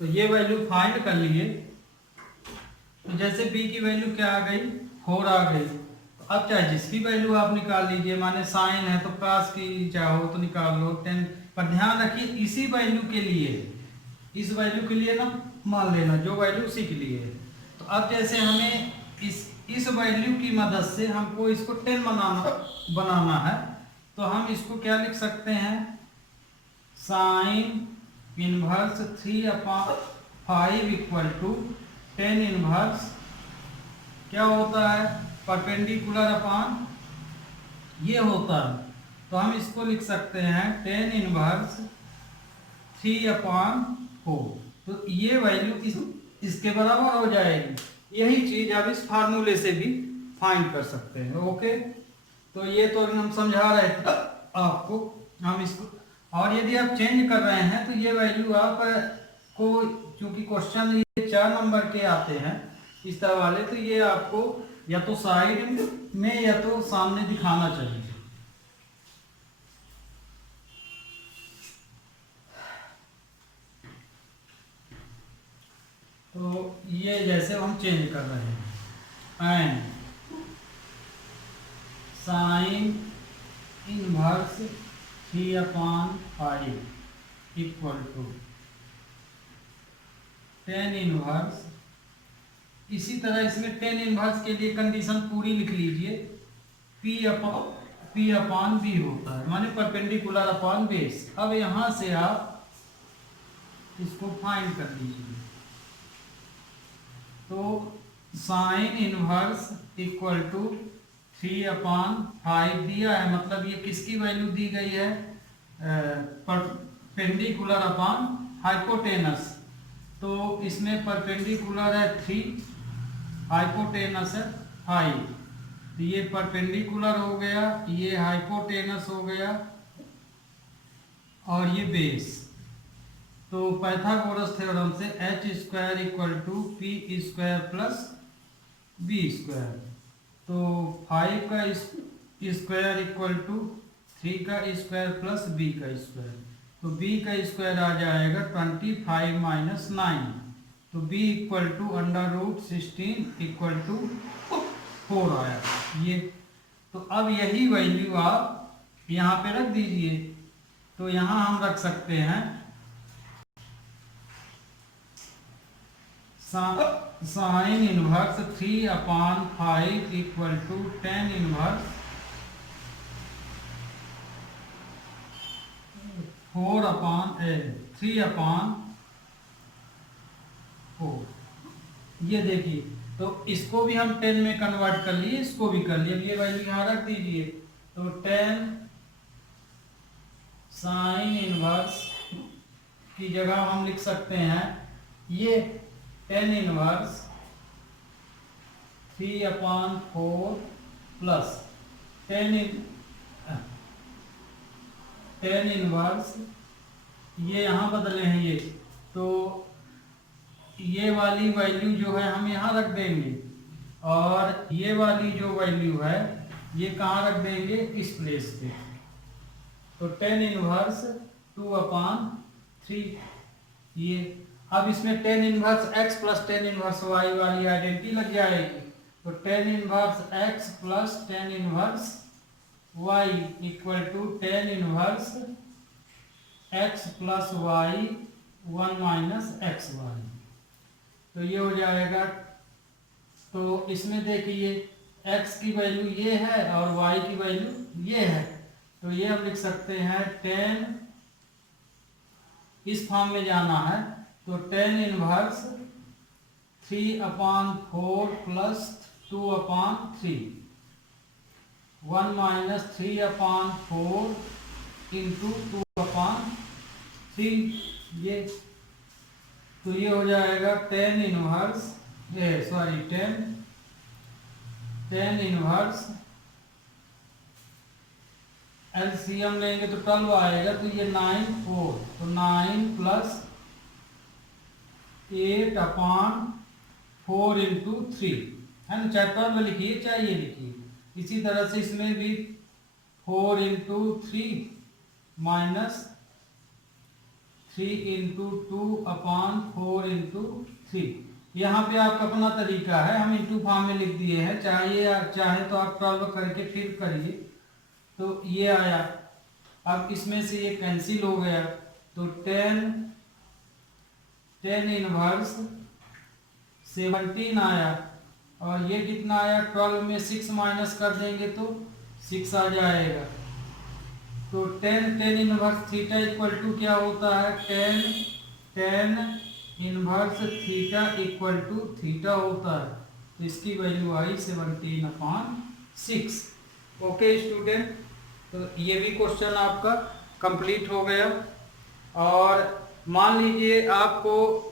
तो ये वैल्यू फाइंड कर लिए, तो जैसे b की वैल्यू क्या आ गई, 4 आ गई। तो अब चाहे जिसकी वैल्यू आप निकाल लीजिए, माने साइन है तो कास की चाहो तो निकाल लो 10, पर ध्यान रखिए इसी वैल्यू के लिए, इस वैल्यू के लिए ना मान लेना जो वैल्यू उसी के लिए है। तो अब जैसे हमें इस वैल्यू की मदद से हमको इसको 10 बनाना है, तो हम इसको क्या लिख सकते हैं, sine inverse 3/5 equal to 10 inverse क्या होता है, परपेंडिकुलर अपॉन ये होता है। तो हम इसको लिख सकते हैं 10 इनवर्स 3/4। तो ये वैल्यू इसके बराबर हो जाएगी। यही चीज आप इस फार्मूले से भी फाइंड कर सकते हैं। ओके, तो ये तो हम समझा रहे थे आपको, हम इसको, और यदि आप चेंज कर रहे हैं तो ये वैल्यू आप को, क्योंकि क्वेश्चन ये 4 नंबर के आते हैं इस तरह वाले, तो ये आपको या तो साइड में या तो सामने दिखाना चाहिए। तो ये जैसे हम चेंज कर रहे हैं, and sine inverse 3/5 equal to 10 inverse. इसी तरह इसमें 10 इनवर्स के लिए कंडीशन पूरी लिख लीजिए, p अपॉन b होता है, माने परपेंडिकुलर अपॉन बेस। अब यहां से आप इसको फाइंड कर लीजिए, तो साइन इनवर्स इक्वल टू 3/5 दिया है, मतलब ये किसकी वैल्यू दी गई है, परपेंडिकुलर अपॉन हाइपोटेनस। तो इसमें परपेंडिकुलर है 3, हाइपोटेनस है 5। तो ये परपेंडिकुलर हो गया, ये हाइपोटेनस हो गया और ये बेस। तो पाइथागोरस थ्योरम से h² = p² प्लस b²। तो 5 का स्क्वायर इक्वल टू 3 का स्क्वायर प्लस b का स्क्वायर। तो b का स्क्वायर आ जाएगा 25 - 9। तो b = √16 = 4 आया ये। तो अब यही वैल्यू आप यहाँ पे रख दीजिए। तो यहाँ हम रख सकते हैं साइन इनवर्स 3/5 = tan इनवर्स 3/4। ये देखिए, तो इसको भी हम 10 में कन्वर्ट कर लिए, इसको भी कर लिए। ये वैल्यू यहाँ रख दीजिए। तो 10 साइन इनवर्स की जगह हम लिख सकते हैं ये tan inverse 3/4 plus tan inverse, ये यहाँ बदले हैं ये। तो ये वाली वैल्यू जो है हम यहाँ रख देंगे, और ये वाली जो वैल्यू है ये कहाँ रख देंगे, इस प्लेस पे। तो tan इनवर्स 2/3। ये अब इसमें tan inverse x plus tan inverse y वाली आइडेंटिटी लग जाएगी। तो tan inverse x plus tan inverse y = tan inverse x plus y 1 - xy। तो ये हो जाएगा। तो इसमें देखिए x की वैल्यू ये है और y की वैल्यू ये है। तो ये हम लिख सकते हैं tan, इस फॉर्म में जाना है। तो tan इनवर्स 3/4 प्लस 2/3 1 - 3/4 × 2/3। ये तो ये हो जाएगा tan इनवर्स एलसीएम लेंगे तो 12 आएगा। तो ये 9 4। तो 9 + 8/4 × 3 है ना। चाहे 12 लिखिए चाहे ये लिखिए। इसी तरह से इसमें भी 4 × 3 - 3 × 2/4 × 3। यहाँ पे आपका अपना तरीका है, हम इंटू फॉर्म में लिख दिए हैं। चाहे तो आप 12 करके फिर करिए। तो ये आया। अब इसमें से ये कैंसिल हो गया। तो tan इनवर्स 17 आया, और ये कितना आया, 12 में 6 माइनस कर देंगे तो 6 आ जाएगा। तो tan इनवर्स थीटा = क्या होता है, tan इनवर्स थीटा होता है। तो इसकी वैल्यू आई 17/6। ओके स्टूडेंट, तो ये भी क्वेश्चन आपका कंप्लीट हो गया। और मान लीजिए आपको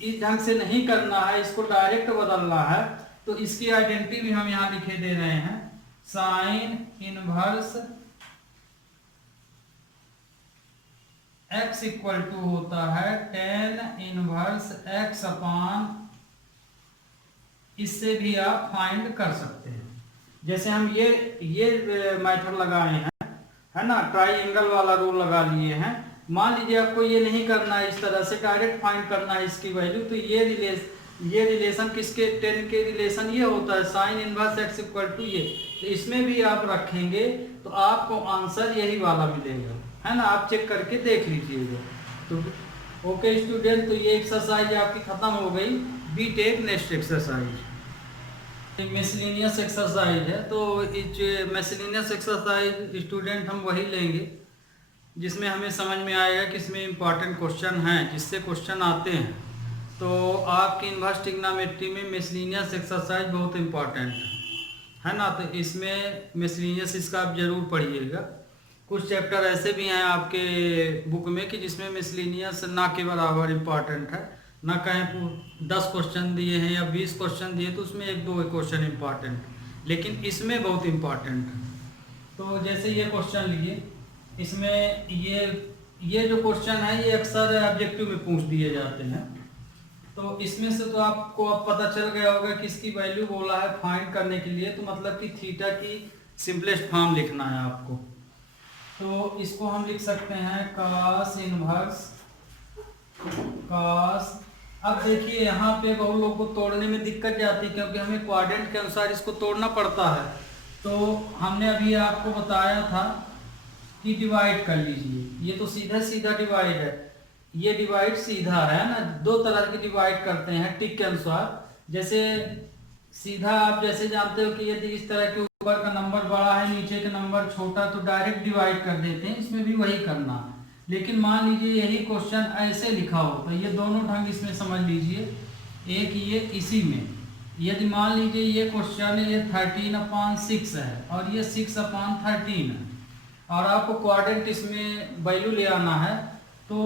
इस ढंग से नहीं करना है, इसको डायरेक्ट बदलना है, तो इसकी आइडेंटिटी भी हम यहाँ लिखे दे रहे हैं। साइन इनवर्स x = होता है tan इनवर्स x/, इससे भी आप फाइंड कर सकते हैं। जैसे हम ये मेथड लगाए हैं, है ना, ट्राइंगल वाला रूल लगा लिए हैं। मान लीजिए आपको ये नहीं करना है, इस तरह से डायरेक्ट फाइंड करना है इसकी वैल्यू। तो ये रिलेशन किसके, tan के रिलेशन ये होता है साइन इनवर्स x = ये। तो इसमें भी आप रखेंगे तो आपको आंसर यही वाला मिलेगा, है ना। आप चेक करके देख लीजिएगा। तो ओके स्टूडेंट, तो ये एक्सरसाइज आपकी खत्म हो गई। We take next exercise miscellaneous exercise है। तो इस मिसलिनियस एक्सरसाइज स्टूडेंट हम वही लेंगे जिसमें हमें समझ में आएगा कि इसमें इम्पॉर्टेंट क्वेश्चन हैं, जिससे क्वेश्चन आते हैं। तो आपकी इन्वर्स ट्रिग्नोमेट्री में मिसलिनियस एक्सरसाइज बहुत इम्पॉर्टेंट है ना। तो इसमें मिसलिनियस इसका आप जरूर पढ़िएगा। कुछ चैप्टर ऐसे भी हैं आपके बुक में कि जिसमें मिसलिनियस ना के बराबर इम्पॉर्टेंट है, ना कहें 10 क्वेश्चन दिए हैं या 20 क्वेश्चन दिए तो उसमें 1-2 क्वेश्चन इम्पॉर्टेंट, लेकिन इसमें बहुत इम्पॉर्टेंट है। तो जैसे ये क्वेश्चन लीजिए, इसमें ये जो क्वेश्चन है ये अक्सर ऑब्जेक्टिव में पूछ दिए जाते हैं। तो इसमें से तो आपको अब पता चल गया होगा कि इसकी वैल्यू बोला है फाइंड करने के लिए, तो मतलब कि थीटा की सिंपलेस्ट फॉर्म लिखना है आपको। तो इसको हम लिख सकते हैं cos इनवर्स cos। अब देखिए यहाँ पे बहुत लोगों को तोड़ने में दिक्कत जाती है क्योंकि हमें क्वाड्रेंट के अनुसार इसको तोड़ना पड़ता है। तो हमने अभी आपको बताया था कि डिवाइड कर लीजिए, ये तो सीधा सीधा डिवाइड है, ये डिवाइड सीधा है ना। दो तरह की डिवाइड करते हैं टिक के अनुसार। जैसे सीधा आप जैसे जानते हो कि यदि इस तरह के ऊपर का नंबर बड़ा है नीचे का नंबर छोटा तो डायरेक्ट डिवाइड कर देते हैं, इसमें भी वही करना है। लेकिन मान लीजिए यही क्वेश्चन ऐसे लिखा हो तो ये दोनों ढंग इसमें समझ लीजिए। एक ये इसी में यदि मान लीजिए ये क्वेश्चन है, ये 13/6 है और ये 6/13 है और आपको क्वाड्रेंट इसमें वैल्यू ले आना है, तो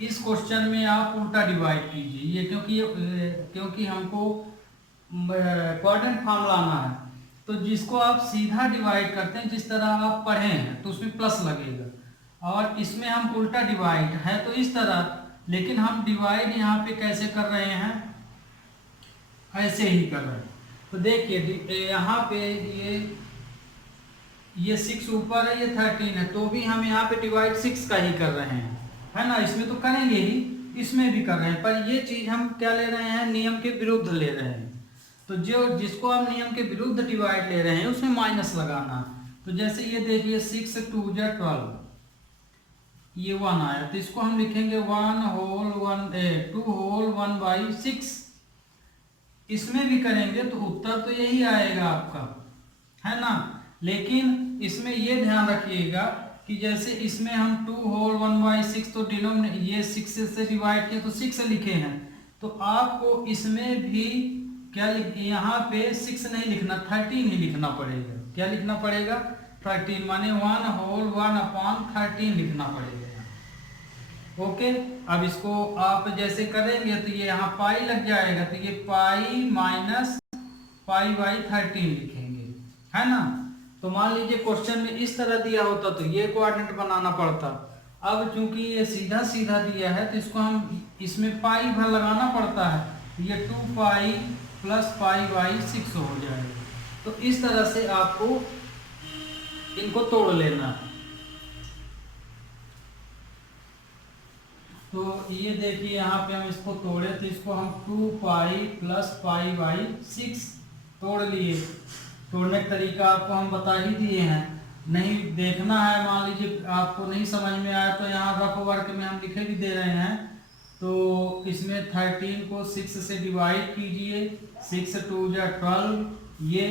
इस क्वेश्चन में आप उल्टा डिवाइड कीजिए ये, क्योंकि हमको क्वाड्रेंट फॉर्म लाना है। तो जिसको आप सीधा डिवाइड करते हैं जिस तरह आप पढ़े हैं तो उसमें प्लस लगेगा, और इसमें हम उल्टा डिवाइड है तो इस तरह, लेकिन हम डिवाइड यहाँ पे कैसे कर रहे हैं, ऐसे ही कर रहे हैं। तो देखिए यहाँ पे ये 6 ऊपर है, ये 13 है, तो भी हम यहाँ पे डिवाइड 6 का ही कर रहे हैं, है ना। इसमें तो करेंगे ही, इसमें भी कर रहे हैं, पर ये चीज हम क्या ले रहे हैं, नियम के विरुद्ध ले रहे हैं। तो जिसको हम नियम के विरुद्ध डिवाइड ले रहे हैं उसमें माइनस लगाना। तो जैसे ये देखिए 6 2 12, ये 1 आया, तो इसको हम लिखेंगे 2 होल 1/6। इसमें भी करेंगे तो उत्तर तो यही आएगा आपका, है ना। लेकिन इसमें ये ध्यान रखिएगा कि जैसे इसमें हम 2 होल 1/6 तो डिनोमिनेटर ये 6 से डिवाइड किया तो 6 लिखे हैं, तो आपको इसमें भी क्या यहाँ पे 6 नहीं लिखना, 13 ही लिखना पड़ेगा। क्या लिखना पड़ेगा, 13, माने 1 होल 1/13 लिखना पड़ेगा। ओके, अब इसको आप जैसे करेंगे तो ये यहाँ पाई लग जाएगा, तो ये पाई माइनस पाई/13 लिखेंगे, है ना। तो मान लीजिए क्वेश्चन में इस तरह दिया होता तो ये क्वाड्रेंट बनाना पड़ता। अब चूंकि ये सीधा सीधा दिया है तो इसको हम इसमें पाई भर लगाना पड़ता है, तो ये 2 पाई प्लस पाई/6 हो जाएगा। तो इस तरह से आपको इनको तोड़ लेना है। तो ये देखिए यहाँ पे हम इसको तोड़े तो इसको हम 2 पाई प्लस पाई/6 तोड़ लिए। तोड़ने का तरीका आपको हम बता ही दिए हैं, नहीं देखना है, मान लीजिए आपको नहीं समझ में आया तो यहाँ रफ वर्क में हम लिखे भी दे रहे हैं। तो इसमें 13 को 6 से डिवाइड कीजिए, 6 2 12 ये।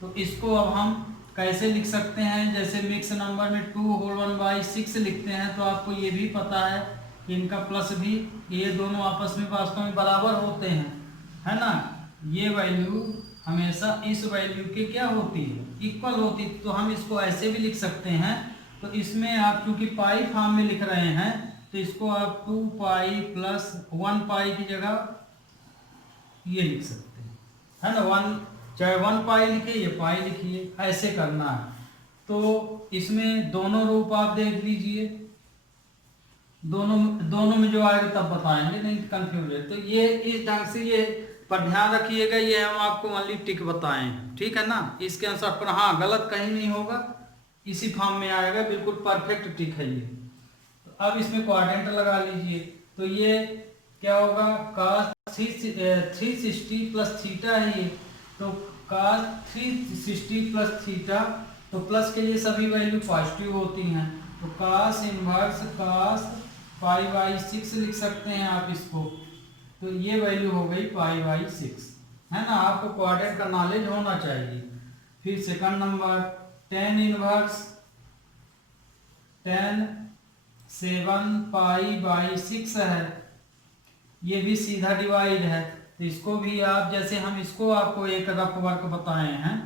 तो इसको अब हम कैसे लिख सकते हैं, जैसे मिक्स नंबर में 2 होल 1/6 लिखते हैं तो आपको ये भी पता है कि इनका प्लस भी, ये दोनों आपस में वास्तव में बराबर होते हैं, है ना। ये वैल्यू हमेशा इस वैल्यू के क्या होती है, इक्वल होती है। तो हम इसको ऐसे भी लिख सकते हैं। तो इसमें आप चूंकि पाई फॉर्म में लिख रहे हैं तो इसको आप 2 पाई प्लस 1 पाई की जगह ये लिख सकते हैं, है ना। 1 चाहे 1 पाई लिखिए या पाई लिखिए, ऐसे करना है। तो इसमें दोनों रूप आप देख लीजिए, दोनों में जो आएगा तब बताएंगे, नहीं कंफ्यूज है। तो ये इस ढंग से ये पर ध्यान रखिएगा, ये हम आपको ओनली टिक बताए हैं, ठीक है ना। इसके अनुसार पर हाँ गलत कहीं नहीं होगा, इसी फॉर्म में आएगा, बिल्कुल परफेक्ट टिक है ये। तो अब इसमें क्वाड्रेंट लगा लीजिए, तो ये क्या होगा, cos 360 प्लस थीटा है ये, तो cos 360 प्लस थीटा, तो प्लस के लिए सभी वैल्यू पॉजिटिव होती हैं, तो cos इनवर्स cos पाई/6 लिख सकते हैं आप इसको। तो ये वैल्यू हो गई पाई/6, है ना। आपको क्वाड्रेंट का नॉलेज होना चाहिए। फिर second number tan inverse tan 7 पाई/6 है, ये भी सीधा डिवाइड है। तो इसको भी आप जैसे हम इसको आपको एक रफ वर्क बताए हैं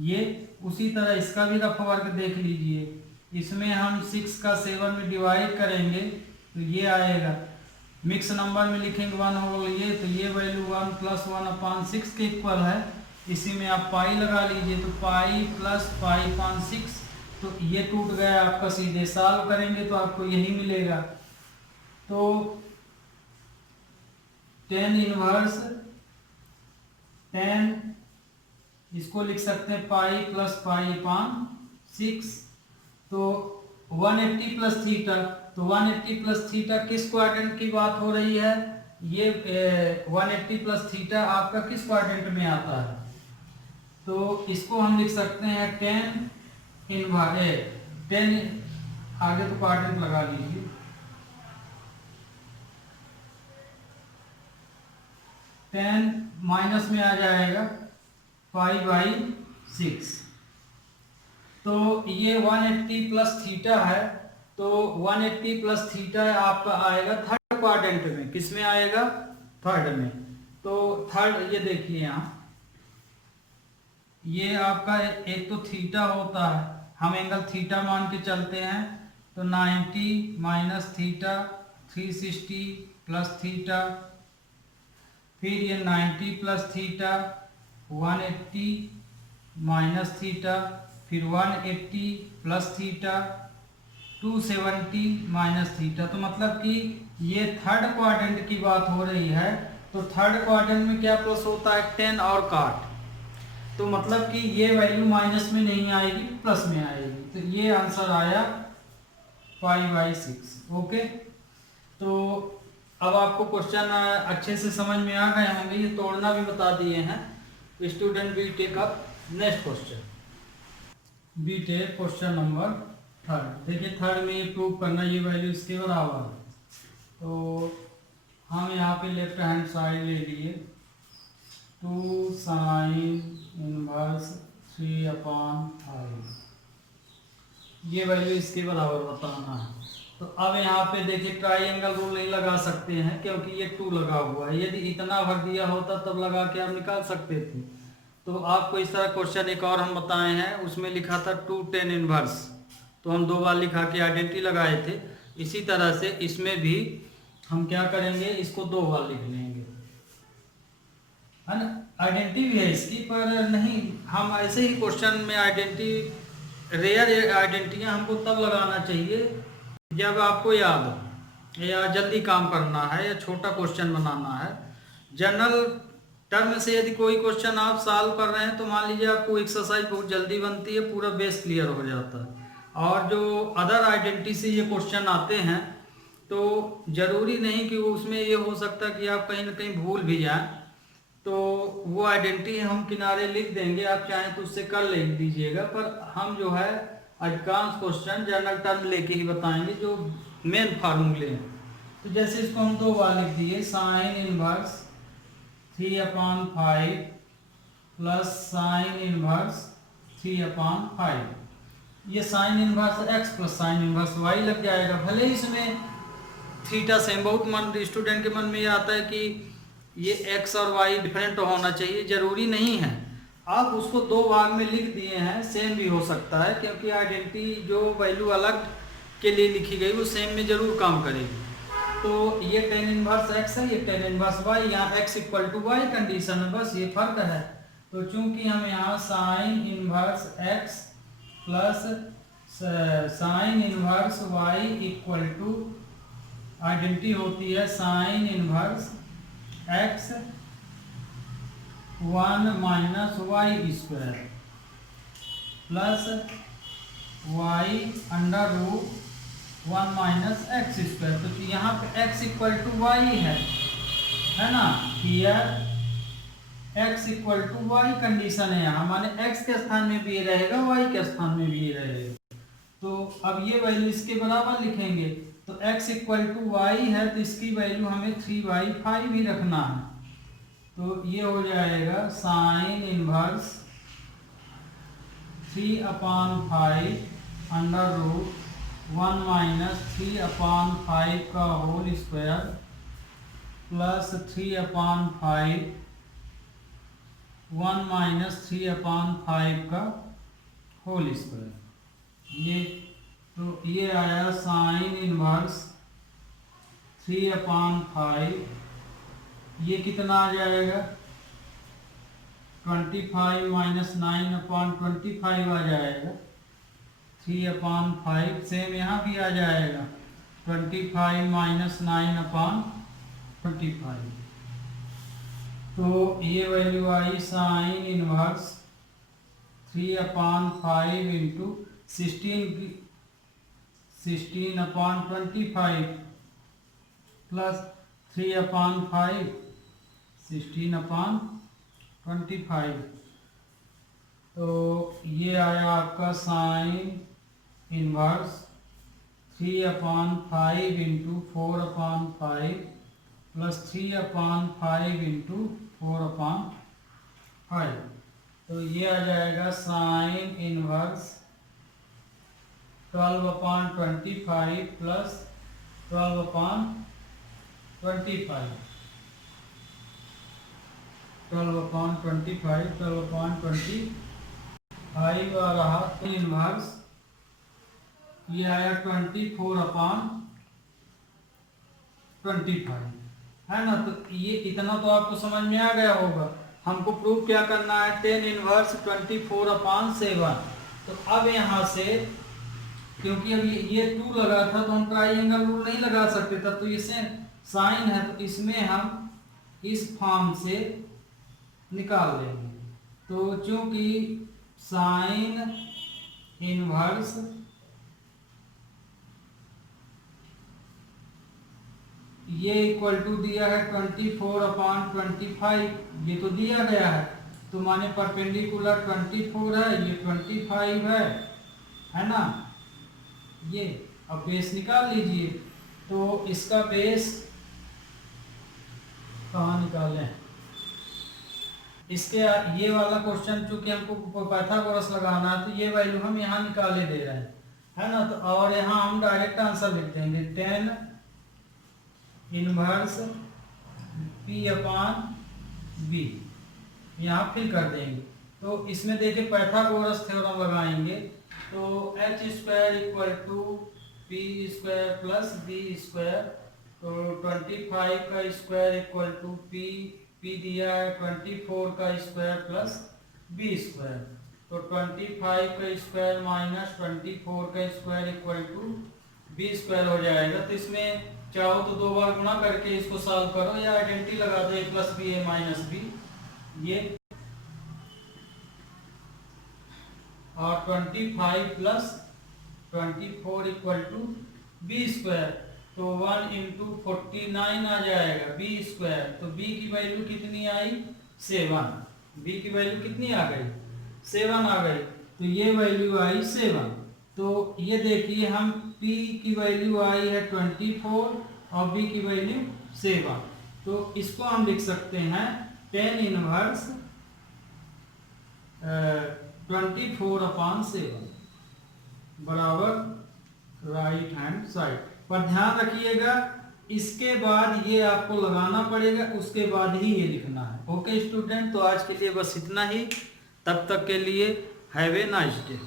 ये उसी तरह इसका भी रफ वर्क देख लीजिए, इसमें हम 6 का 7 में डिवाइड करेंगे तो ये आएगा, मिक्स नंबर में लिखेंगे 1 होल ये, तो ये वैल्यू 1 + 1/6 के इक्वल है। इसी में आप पाई लगा लीजिए, तो पाई + पाई/6, तो ये टूट गया आपका, सीधे सॉल्व करेंगे तो आपको यही मिलेगा। तो tan इनवर्स 10, इसको लिख सकते हैं पाई + पाई/6, तो 180 + थीटा, तो 180 + थीटा किस क्वाड्रेंट की बात हो रही है, ये 180 + थीटा आपका किस क्वाड्रेंट में आता है, तो इसको हम लिख सकते हैं tan इनवर्स 10, आगे तो क्वाड्रेंट लगा लीजिए, tan माइनस में आ जाएगा पाई/6, तो ये 180 + थीटा है, तो 180 + थीटा आपका आएगा थर्ड क्वाड्रेंट में, किस में आएगा, थर्ड में। तो थर्ड ये देखिए यहाँ, ये आपका एक तो थीटा होता है, हम एंगल थीटा मान के चलते हैं, तो 90 - थीटा 360 + थीटा, फिर ये 90 + थीटा 180 - थीटा, फिर 180 + थीटा 270 - थीटा, तो मतलब कि ये थर्ड क्वाड्रेंट की बात हो रही है। तो थर्ड क्वाड्रेंट में क्या प्लस होता है, 10 और काट, तो मतलब कि ये वैल्यू माइनस में नहीं आएगी, प्लस में आएगी, तो ये आंसर आया पाई/6। ओके, तो अब आपको क्वेश्चन अच्छे से समझ में आ गए होंगे, ये तोड़ना भी बता दिए हैं। Student will take up next question, BTech question number 3। देखिए थर्ड में ये प्रूव करना, ये वैल्यू इसके बराबर है, तो हम यहाँ पे लेफ्ट हैंड साइड ले लिए, 2 sin इनवर्स 3/5, ये वैल्यू इसके बराबर बताना है। तो अब यहाँ पे देखिए ट्राइंगल रूल नहीं लगा सकते हैं, क्योंकि ये 2 लगा हुआ है, यदि इतना भर दिया होता तब लगा के आप निकाल सकते थे। तो आपको इस तरह क्वेश्चन एक और हम बताए हैं, उसमें लिखा था 2 tan इनवर्स, तो हम 2 बार लिखा के आइडेंटिटी लगाए थे। इसी तरह से इसमें भी हम क्या करेंगे, इसको 2 बार लिख लेंगे, है ना। आइडेंटिटी भी है इसकी, पर नहीं, हम ऐसे ही क्वेश्चन में आइडेंटिटी, रेयर आइडेंटिटियाँ हमको तब लगाना चाहिए जब आपको याद हो, या जल्दी काम करना है, या छोटा क्वेश्चन बनाना है। जनरल टर्म से यदि कोई क्वेश्चन आप सॉल्व कर रहे हैं, तो मान लीजिए आपको एक्सरसाइज बहुत जल्दी बनती है, पूरा बेस क्लियर हो जाता है। और जो अदर आइडेंटिटी से ये क्वेश्चन आते हैं, तो जरूरी नहीं कि उसमें ये हो सकता है कि आप कहीं ना कहीं भूल भी जाएं, तो वो आइडेंटिटी हम किनारे लिख देंगे, आप चाहें तो उससे कर ले दीजिएगा, पर हम जो है अधिकांश क्वेश्चन जनरल टर्म लेके ही बताएंगे, जो मेन फार्मूले हैं। तो जैसे इसको हम 2 बार लिख दिए, sign inverse 3/5 plus sign inverse 3/5, ये sine inverse x plus sine inverse y लग जाएगा। भले ही इसमें थीटा सेम, बहुत स्टूडेंट के मन में ये आता है कि ये x और y डिफरेंट होना चाहिए, जरूरी नहीं है। आप उसको 2 भाग में लिख दिए हैं, सेम भी हो सकता है, क्योंकि आइडेंटिटी जो वैल्यू अलग के लिए लिखी गई वो सेम में जरूर काम करेगी। तो ये tan इनवर्स x है, ये tan इनवर्स y, यहाँ x = y कंडीशन है, बस ये फर्क है। तो चूंकि हम यहाँ sine inverse x plus sine inverse y = identity होती है sine inverse x 1 - y² plus y √1 - x²। तो यहाँ पे x = y है ना, हियर x = y कंडीशन है यहाँ, माने x के स्थान में भी ये रहेगा, y के स्थान में भी ये रहेगा। तो अब ये वैल्यू इसके बराबर लिखेंगे, तो x = y है, तो इसकी वैल्यू हमें 3/5 भी रखना है। तो ये हो जाएगा साइन इनवर्स 3/5 √1 - 3/5 का होल स्क्वायर प्लस 3/5 1 माइनस 3/5 का होल स्क्वायर। ये तो ये आया साइन इनवर्स 3/5, ये कितना आ जाएगा 25 माइनस 9/25 आ जाएगा 3/5। सेम यहाँ भी आ जाएगा 25 माइनस 9/25। तो ये वैल्यू आई साइन इनवर्स 3/5 इंटू 16/25 प्लस 3/5 16/25। तो ये आया आपका sign inverse 3/5 into 4/5 plus 3/5 into 4/5। तो ये आ जाएगा साइन इनवर्स 12/25 प्लस 12/25 12/25 आ रहा। तो इनवर्स ये आया 24/25 है ना। तो ये इतना तो आपको समझ में आ गया होगा। हमको प्रूव क्या करना है, tan इनवर्स 24/7। तो अब यहाँ से क्योंकि अब ये 2 लगा था तो हम ट्राइंगल रूल नहीं लगा सकते था, तो इसे साइन है तो इसमें हम इस फॉर्म से निकाल लेंगे। तो चूंकि साइन इनवर्स ये इक्वल टू दिया है 24/25, ये तो दिया गया है, तो माने परपेंडिकुलर 24 है, ये 25 है ना। ये अब बेस निकाल लीजिए। तो इसका बेस कहाँ निकालें, इसके ये वाला क्वेश्चन चूंकि हमको पाइथागोरस लगाना है, तो ये वैल्यू हम यहाँ निकाले दे रहे हैं, है ना। तो और यहाँ हम डायरेक्ट आंसर लिख देंगे tan इनवर्स P/B, यहाँ फिल कर देंगे। तो इसमें देखिए पाइथागोरस थ्योरम लगाएंगे, तो h² equal to p² plus b²। तो 25 का स्क्वायर इक्वल टू p दिया है 24 का स्क्वायर प्लस b²। तो 25 का स्क्वायर माइनस 24 का स्क्वायर इक्वल टू b² हो जाएगा। तो इसमें चाहो तो 2 बार गुणा करके इसको सॉल्व करो या आइडेंटिटी लगा दो a plus b a minus b, ये और 25 प्लस 24 इक्वल टू b²। तो 1 इंटू 49 आ जाएगा b²। तो b की वैल्यू कितनी आई 7, b की वैल्यू कितनी आ गई 7 आ गई। तो ये वैल्यू आई 7। तो ये देखिए हम p की वैल्यू आई है 24 और b की वैल्यू 7। तो इसको हम लिख सकते हैं tan इनवर्स 24/7 बराबर राइट हैंड साइड। पर ध्यान रखिएगा इसके बाद ये आपको लगाना पड़ेगा, उसके बाद ही ये लिखना है। ओके स्टूडेंट, तो आज के लिए बस इतना ही। तब तक के लिए हैव ए नाइस डे।